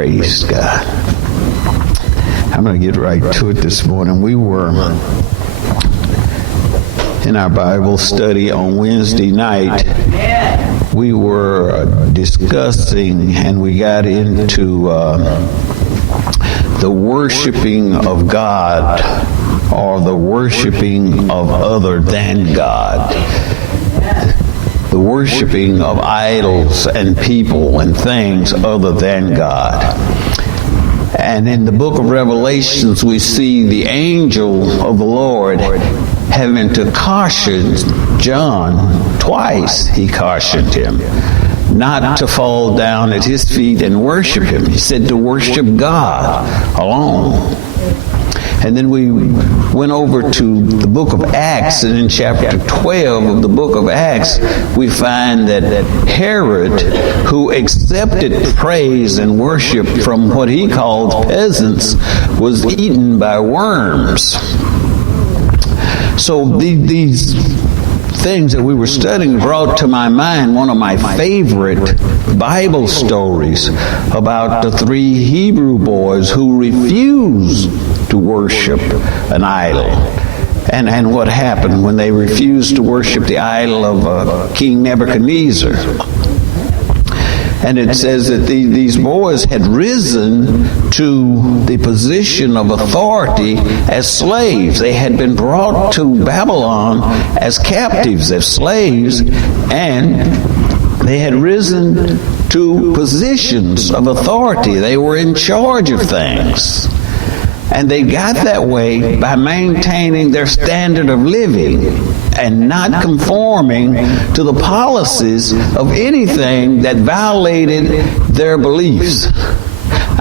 Praise God. I'm going to get right to it this morning. We were in our Bible study on Wednesday night. We were discussing, and we got into the worshiping of God, or the worshiping of other than God. The worshiping of idols and people and things other than God. And in the book of Revelations, we see the angel of the Lord having to caution John twice. He cautioned him not to fall down at his feet and worship him. He said to worship God alone. And then we went over to the book of Acts, and in chapter 12 of the book of Acts, we find that Herod, who accepted praise and worship from what he called peasants, was eaten by worms. So these things that we were studying brought to my mind one of my favorite Bible stories about the three Hebrew boys who refused to worship an idol. And what happened when they refused to worship the idol of King Nebuchadnezzar. And it says that these boys had risen to the position of authority as slaves. They had been brought to Babylon as captives, as slaves, and they had risen to positions of authority. They were in charge of things. And they got that way by maintaining their standard of living and not conforming to the policies of anything that violated their beliefs.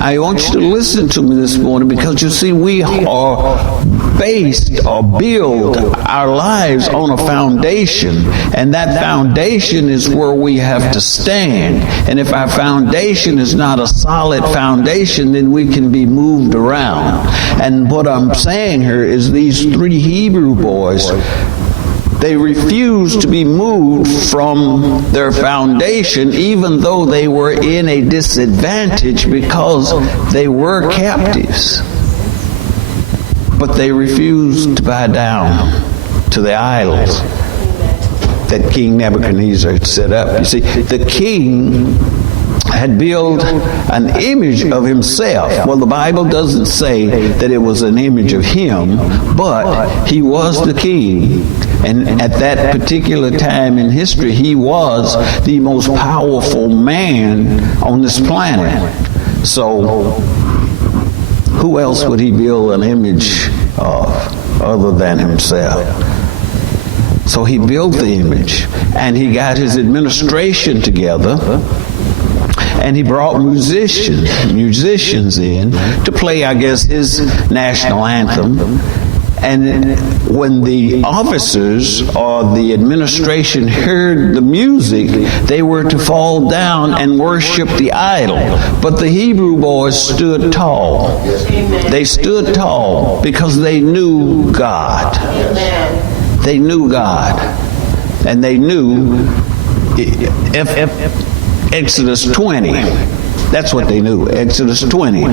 I want you to listen to me this morning, because you see, we are based or build our lives on a foundation, and that foundation is where we have to stand. And if our foundation is not a solid foundation, then we can be moved around. And what I'm saying here is these three Hebrew boys, they refused to be moved from their foundation, even though they were in a disadvantage because they were captives. But they refused to bow down to the idols that King Nebuchadnezzar had set up. You see, the king had built an image of himself. Well, the Bible doesn't say that it was an image of him, but he was the king. And at that particular time in history, he was the most powerful man on this planet. So, who else would he build an image of other than himself? So he built the image, and he got his administration together, and he brought musicians in to play, I guess, his national anthem. And when the officers or the administration heard the music, they were to fall down and worship the idol. But the Hebrew boys stood tall. They stood tall because they knew God. They knew God. And they knew Exodus 20. That's what they knew. Exodus 20,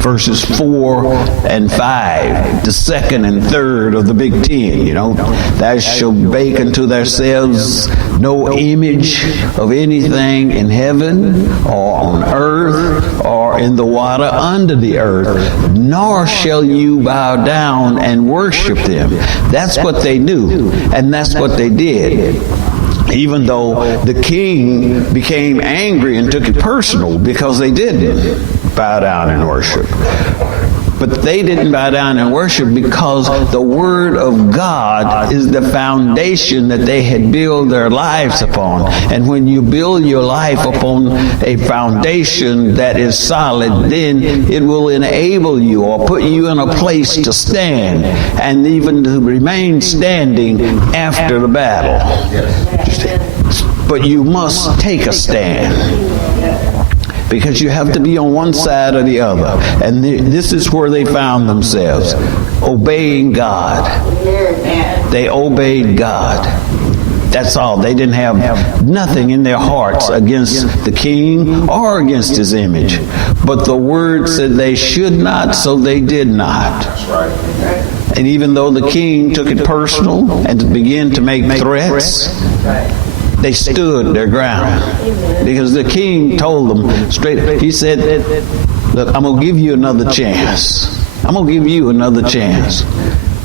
verses 4 and 5, the second and third of the Big Ten. You know, thou shalt make unto thyself no image of anything in heaven or on earth or in the water under the earth, nor shall you bow down and worship them. That's what they knew, and that's what they did. Even though the king became angry and took it personal because they didn't bow down and worship. But they didn't bow down and worship because the Word of God is the foundation that they had built their lives upon. And when you build your life upon a foundation that is solid, then it will enable you or put you in a place to stand and even to remain standing after the battle. But you must take a stand, because you have to be on one side or the other. And this is where they found themselves, obeying God. They obeyed God. That's all. They didn't have nothing in their hearts against the king or against his image. But the word said they should not, so they did not. And even though the king took it personal and began to make threats, they stood their ground. Because the king told them straight, he said, look, I'm going to give you another chance. I'm going to give you another chance.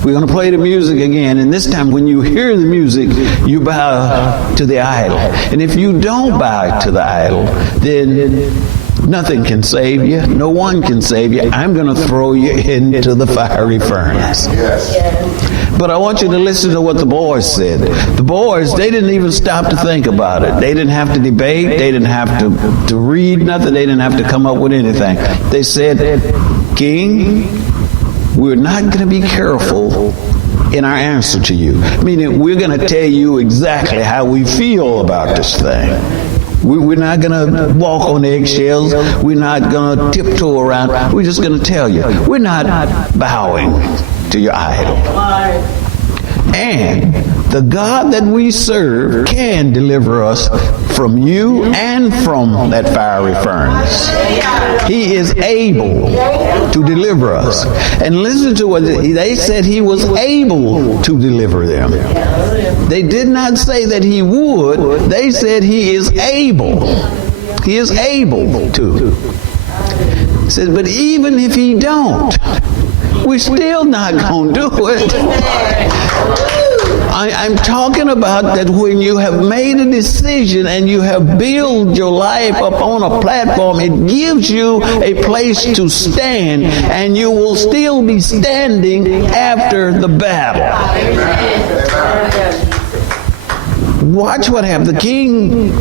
We're going to play the music again, and this time when you hear the music, you bow to the idol. And if you don't bow to the idol, then nothing can save you. No one can save you. I'm going to throw you into the fiery furnace. But I want you to listen to what the boys said. The boys, they didn't even stop to think about it. They didn't have to debate. They didn't have to read nothing. They didn't have to come up with anything. They said, King, we're not going to be careful in our answer to you. Meaning, we're going to tell you exactly how we feel about this thing. We're not going to walk on eggshells. We're not going to tiptoe around. We're just going to tell you. We're not bowing to your idol. And the God that we serve can deliver us from you and from that fiery furnace. He is able to deliver us. And listen to what they said. He was able to deliver them. They did not say that he would. They said he is able. He is able to. He said, but even if he don't, we're still not going to do it. I'm talking about that when you have made a decision and you have built your life upon a platform, it gives you a place to stand, and you will still be standing after the battle. Watch what happened. The king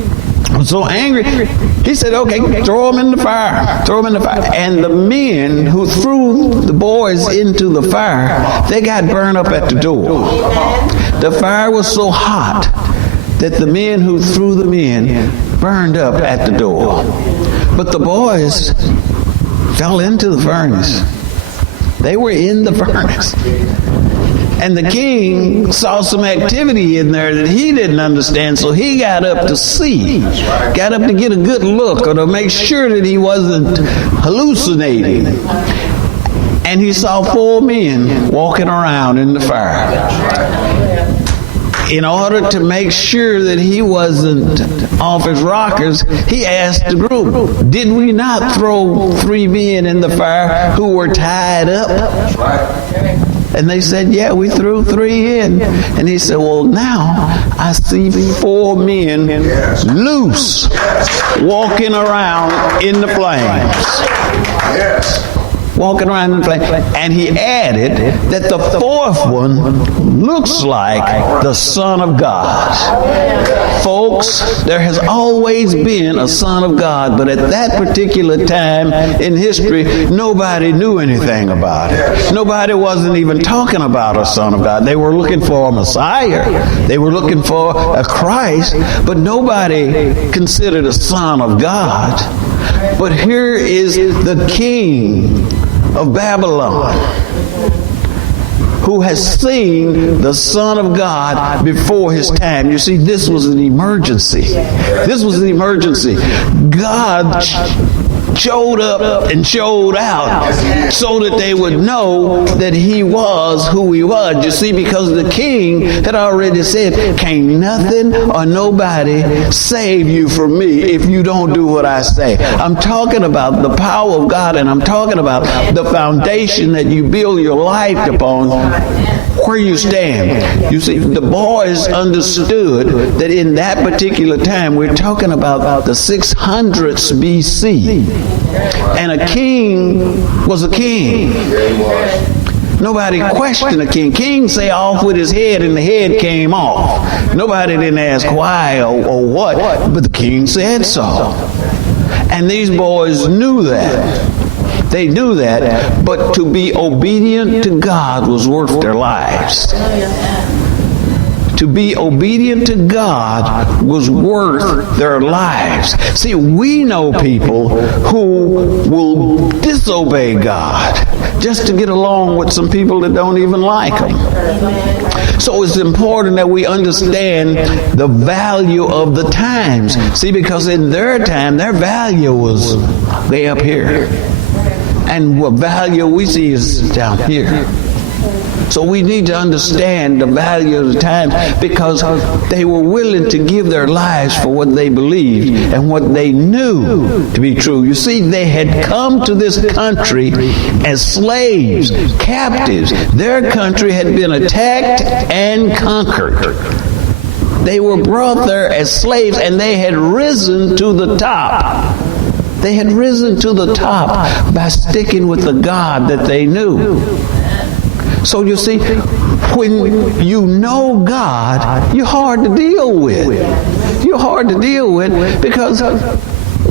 was so angry. He said, okay, throw him in the fire. Throw him in the fire. And the men who threw the boys into the fire, they got burned up at the door. The fire was so hot that the men who threw them in burned up at the door. But the boys fell into the furnace. They were in the furnace. And the king saw some activity in there that he didn't understand, so he got up to see, got up to get a good look or to make sure that he wasn't hallucinating. And he saw 4 men walking around in the fire. In order to make sure that he wasn't off his rockers, he asked the group, did we not throw 3 men in the fire who were tied up? And they said, yeah, we threw 3 in. And he said, well, now I see 4 men loose walking around in the flames. Walking around in the flames. And he added that the 4th one looks like the Son of God. Folks, there has always been a Son of God, but at that particular time in history, nobody knew anything about it. Nobody wasn't even talking about a Son of God. They were looking for a Messiah. They were looking for a Christ, but nobody considered a Son of God. But here is the King of Babylon, who has seen the Son of God before his time. You see, this was an emergency. This was an emergency. God showed up and showed out so that they would know that he was who he was. You see, because the king had already said, can't nothing or nobody save you from me if you don't do what I say. I'm talking about the power of God, and I'm talking about the foundation that you build your life upon, where you stand. You see, the boys understood that in that particular time, we're talking about the 600s BC. And a king was a king. Nobody questioned a king. King say off with his head, and the head came off. Nobody didn't ask why or what, but the king said so. And these boys knew that. They knew that, but to be obedient to God was worth their lives. To be obedient to God was worth their lives. See, we know people who will disobey God just to get along with some people that don't even like them. So it's important that we understand the value of the times. See, because in their time, their value was way up here. And what value we see is down here. So we need to understand the value of the times, because they were willing to give their lives for what they believed and what they knew to be true. You see, they had come to this country as slaves, captives. Their country had been attacked and conquered. They were brought there as slaves, and they had risen to the top. They had risen to the top by sticking with the God that they knew. So you see, when you know God, you're hard to deal with. You're hard to deal with because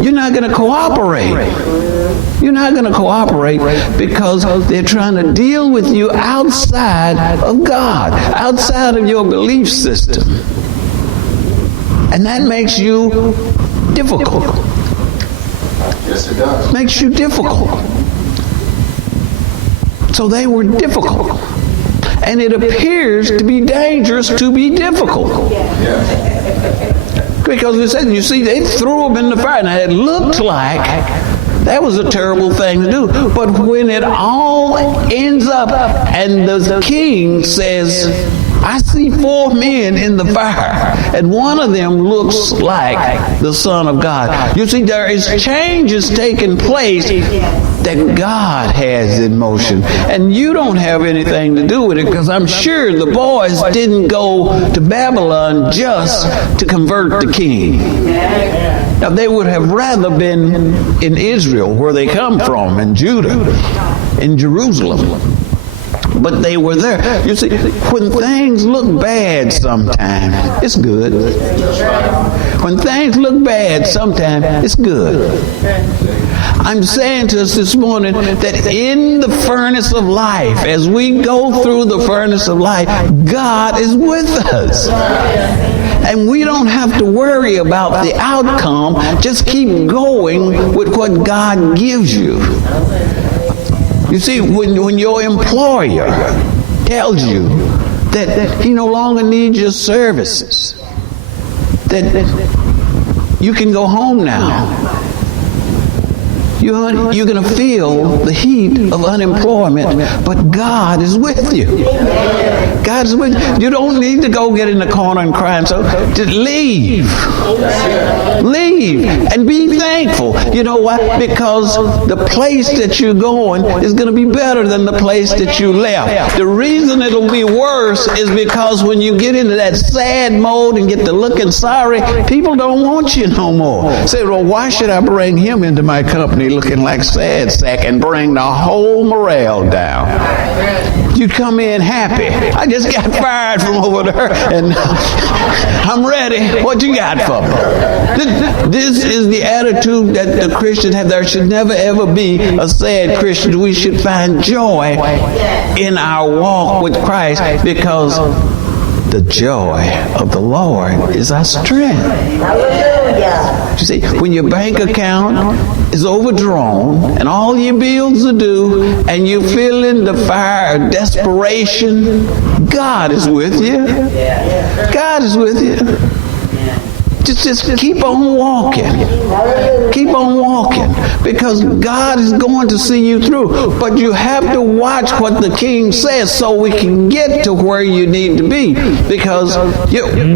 you're not going to cooperate. You're not going to cooperate because they're trying to deal with you outside of God, outside of your belief system. And that makes you difficult. Yes, it does. Makes you difficult. So they were difficult. And it appears to be dangerous to be difficult. Because it said, you see, they threw them in the fire. Now, it looked like that was a terrible thing to do. But when it all ends up and the king says, I see 4 men in the fire, and one of them looks like the Son of God. You see, there is changes taking place that God has in motion. And you don't have anything to do with it, because I'm sure the boys didn't go to Babylon just to convert the king. Now, they would have rather been in Israel, where they come from, in Judah, in Jerusalem. But they were there. You see, when things look bad sometimes, it's good. When things look bad sometimes, it's good. I'm saying to us this morning that in the furnace of life, as we go through the furnace of life, God is with us. And we don't have to worry about the outcome. Just keep going with what God gives you. You see, when your employer tells you that he no longer needs your services, that you can go home now, you're going to feel the heat of unemployment, but God is with you. God is with you. You don't need to go get in the corner and cry, and so just leave. Leave and be thankful. You know why? Because the place that you're going is going to be better than the place that you left. The reason it'll be worse is because when you get into that sad mode and get to looking sorry, people don't want you no more. Say, well, why should I bring him into my company looking like sad sack and bring the whole morale down? You come in happy. I just got fired from over there and I'm ready. What you got for me? This is the attitude that the Christian have. There should never ever be a sad Christian. We should find joy in our walk with Christ, because the joy of the Lord is our strength. Hallelujah. You see, when your bank account is overdrawn and all your bills are due and you feel in the fire of desperation, God is with you. God is with you. Just keep on walking. Keep on walking, because God is going to see you through. But you have to watch what the king says so we can get to where you need to be. Because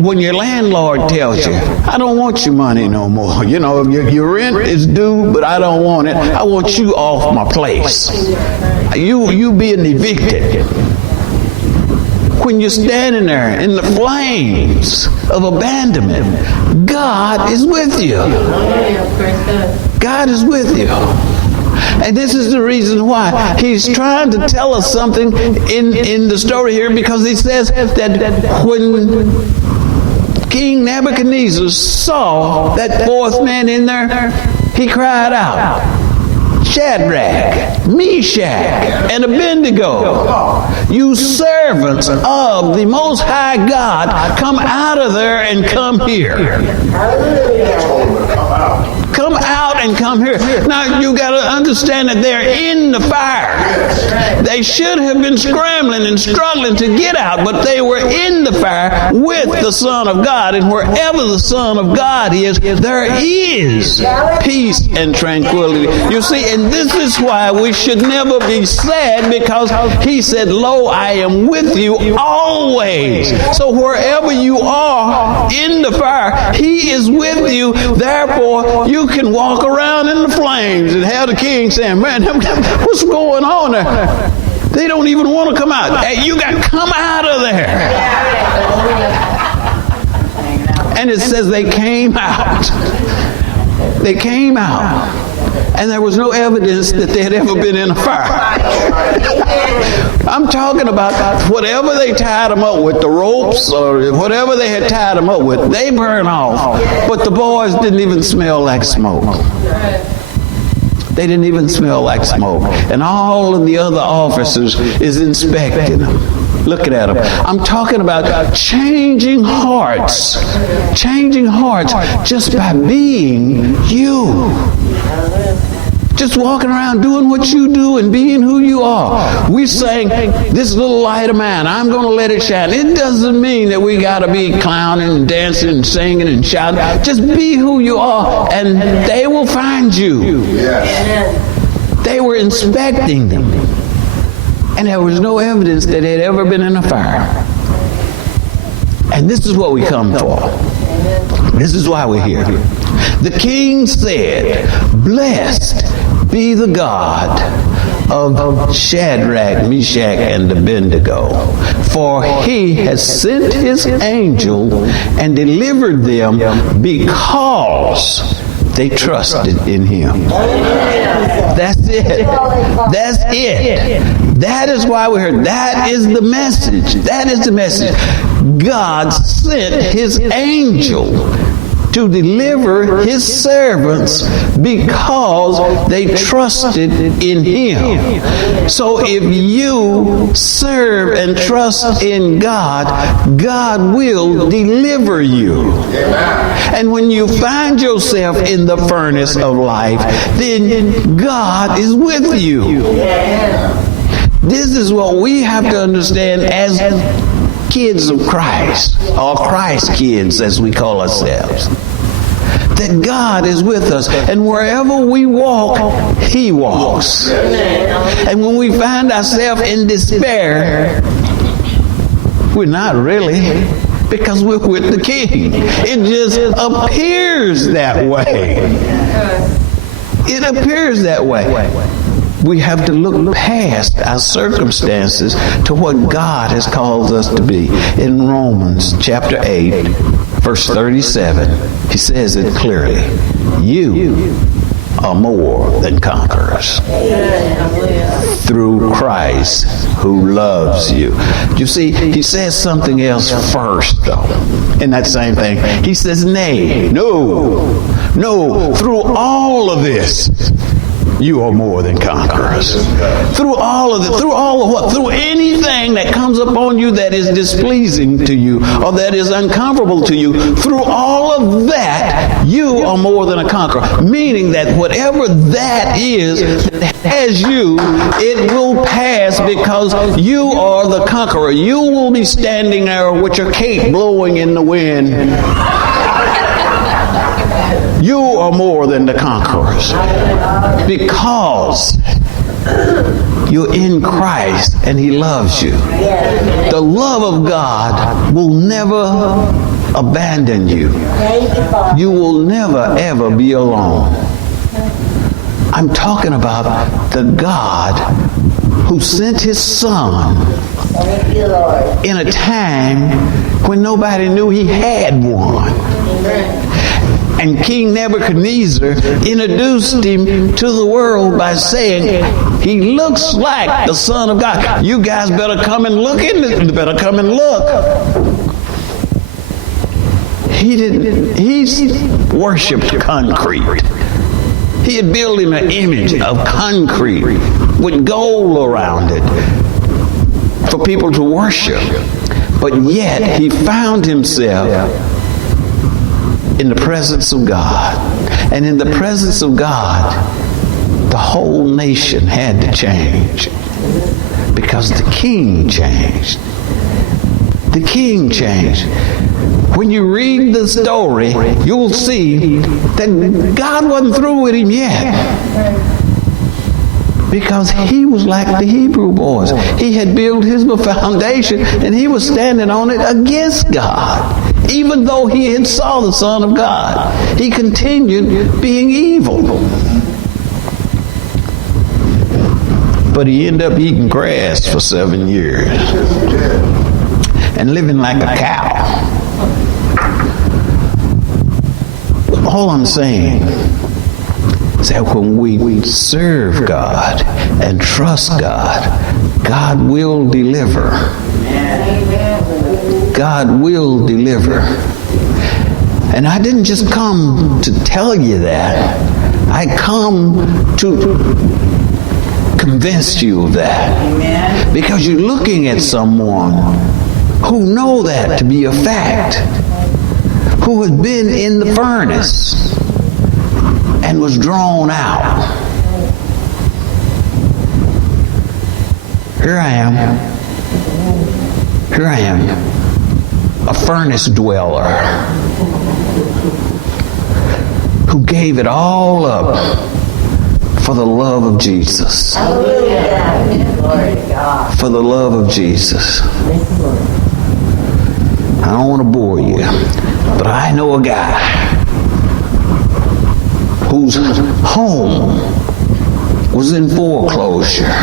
when your landlord tells you, I don't want your money no more. You know, your rent is due, but I don't want it. I want you off my place. You being evicted. When you're standing there in the flames of abandonment, God is with you. God is with you. And this is the reason why he's trying to tell us something in the story here, because he says that when King Nebuchadnezzar saw that 4th man in there, he cried out, Shadrach, Meshach, and Abednego, you servants of the Most High God, come out of there and come here. Come out and come here. Now, you got to understand that they're in the fire. They should have been scrambling and struggling to get out, but they were in the fire with the Son of God. And wherever the Son of God is, there is peace and tranquility. You see, and this is why we should never be sad, because he said, lo, I am with you always. So wherever you are in the fire, he is with you. Therefore, you can walk around in the flames and have the king saying, man, what's going on there? They don't even want to come out. Hey, you got to come out of there. And it says they came out. They came out. And there was no evidence that they had ever been in a fire. I'm talking about whatever they tied them up with, the ropes or whatever they had tied them up with, they burned off. But the boys didn't even smell like smoke. They didn't even smell like smoke. And all of the other officers is inspecting them, looking at them. I'm talking about changing hearts just by being you. Just walking around doing what you do and being who you are. We saying, this little light of mine, I'm going to let it shine. It doesn't mean that we got to be clowning and dancing and singing and shouting. Just be who you are, and they will find you. They were inspecting them, and there was no evidence that they had ever been in a fire. And this is what we come for. This is why we're here. The king said, blessed be the God of Shadrach, Meshach, and Abednego, for he has sent his angel and delivered them because they trusted in him. That's it. That's it. That is why we're here. That is the message. That is the message. God sent his angel to deliver his servants because they trusted in him. So if you serve and trust in God, God will deliver you. And when you find yourself in the furnace of life, then God is with you. This is what we have to understand as kids of Christ, or Christ kids as we call ourselves, that God is with us, and wherever we walk, he walks. And when we find ourselves in despair, we're not really, because we're with the King. It just appears that way. It appears that way. We have to look past our circumstances to what God has called us to be. In Romans chapter 8, verse 37, he says it clearly. You are more than conquerors through Christ who loves you. You see, he says something else first, though, in that same thing. He says, nay, no, through all of this, you are more than conquerors. Through all of it, through all of what? Through anything that comes upon you that is displeasing to you or that is uncomfortable to you, through all of that, you are more than a conqueror. Meaning that whatever that is that has you, it will pass because you are the conqueror. You will be standing there with your cape blowing in the wind. You are more than the conquerors because you're in Christ and he loves you. The love of God will never abandon you. You will never, ever be alone. I'm talking about the God who sent his Son in a time when nobody knew he had one. And King Nebuchadnezzar introduced him to the world by saying, he looks like the Son of God. You guys better come and look in it. Better come and look. He worshipped concrete. He had built him an image of concrete with gold around it for people to worship. But yet he found himself in the presence of God. And in the presence of God, the whole nation had to change. Because the king changed. The king changed. When you read the story, you'll see that God wasn't through with him yet. Because he was like the Hebrew boys. He had built his foundation and he was standing on it against God. Even though he had saw the Son of God, he continued being evil. But he ended up eating grass for 7 years and living like a cow. All I'm saying is that when we serve God and trust God, God will deliver. God will deliver. And I didn't just come to tell you that. I come to convince you of that. Because you're looking at someone who know that to be a fact, who has been in the furnace and was drawn out. Here I am, a furnace dweller who gave it all up for the love of Jesus. For the love of Jesus. I don't want to bore you, but I know a guy whose home was in foreclosure.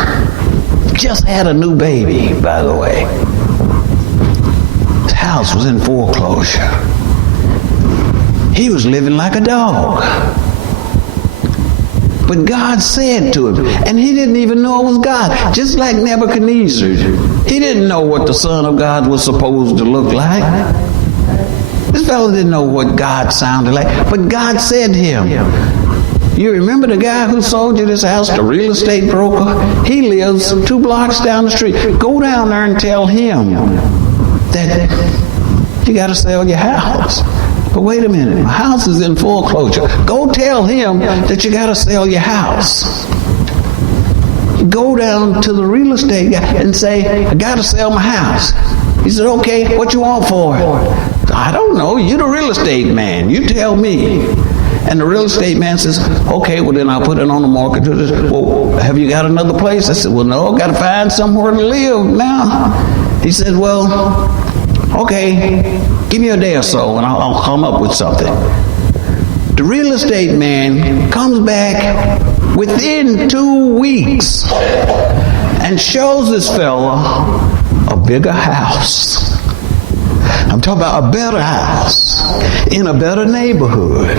Just had a new baby, by the way. His house was in foreclosure. He was living like a dog. But God said to him, and he didn't even know it was God. Just like Nebuchadnezzar, he didn't know what the Son of God was supposed to look like. This fellow didn't know what God sounded like. But God said to him, you remember the guy who sold you this house, the real estate broker? He lives 2 blocks down the street. Go down there and tell him that you got to sell your house. But wait a minute, my house is in foreclosure. Go tell him that you got to sell your house. Go down to the real estate guy and say, I got to sell my house. He said, okay, what you want for it? I don't know. You're the real estate man. You tell me. And the real estate man says, okay, well then I'll put it on the market. Well, have you got another place? I said, well, no, I've got to find somewhere to live now. He said, well, okay, give me a day or so and I'll come up with something. The real estate man comes back within 2 weeks and shows this fella a bigger house. I'm talking about a better house in a better neighborhood.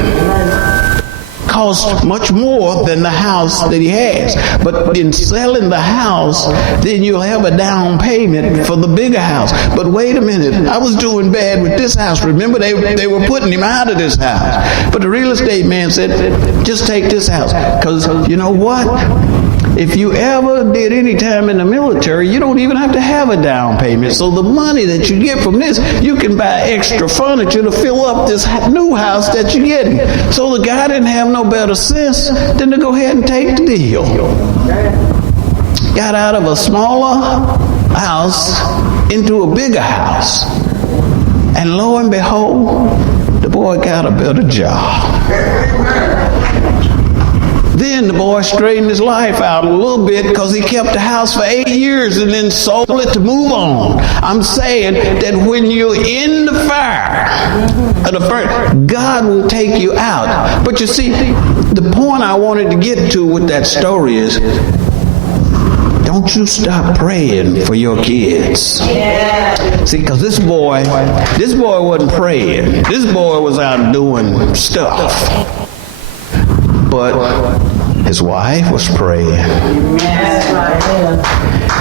Cost much more than the house that he has. But in selling the house, then you'll have a down payment for the bigger house. But wait a minute, I was doing bad with this house. Remember, they were putting him out of this house. But the real estate man said, just take this house. Because you know what? If you ever did any time in the military, you don't even have to have a down payment. So the money that you get from this, you can buy extra furniture to fill up this new house that you're getting. So the guy didn't have no better sense than to go ahead and take the deal. Got out of a smaller house into a bigger house. And lo and behold, the boy got a better job. Then the boy straightened his life out a little bit because he kept the house for 8 years and then sold it to move on. I'm saying that when you're in the fire, God will take you out. But you see, the point I wanted to get to with that story is, don't you stop praying for your kids. Yeah. See, because this boy wasn't praying. This boy was out doing stuff. But his wife was praying.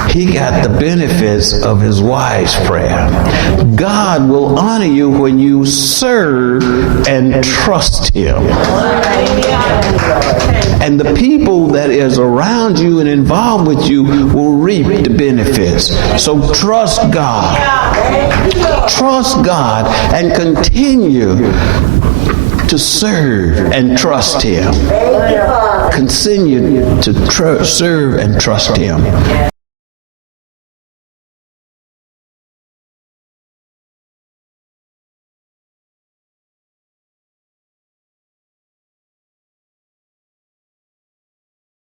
He got the benefits of his wife's prayer. God will honor you when you serve and trust him. And the people that is around you and involved with you will reap the benefits. So trust God. Trust God and continue to serve and trust Him. Continue to serve and trust Him.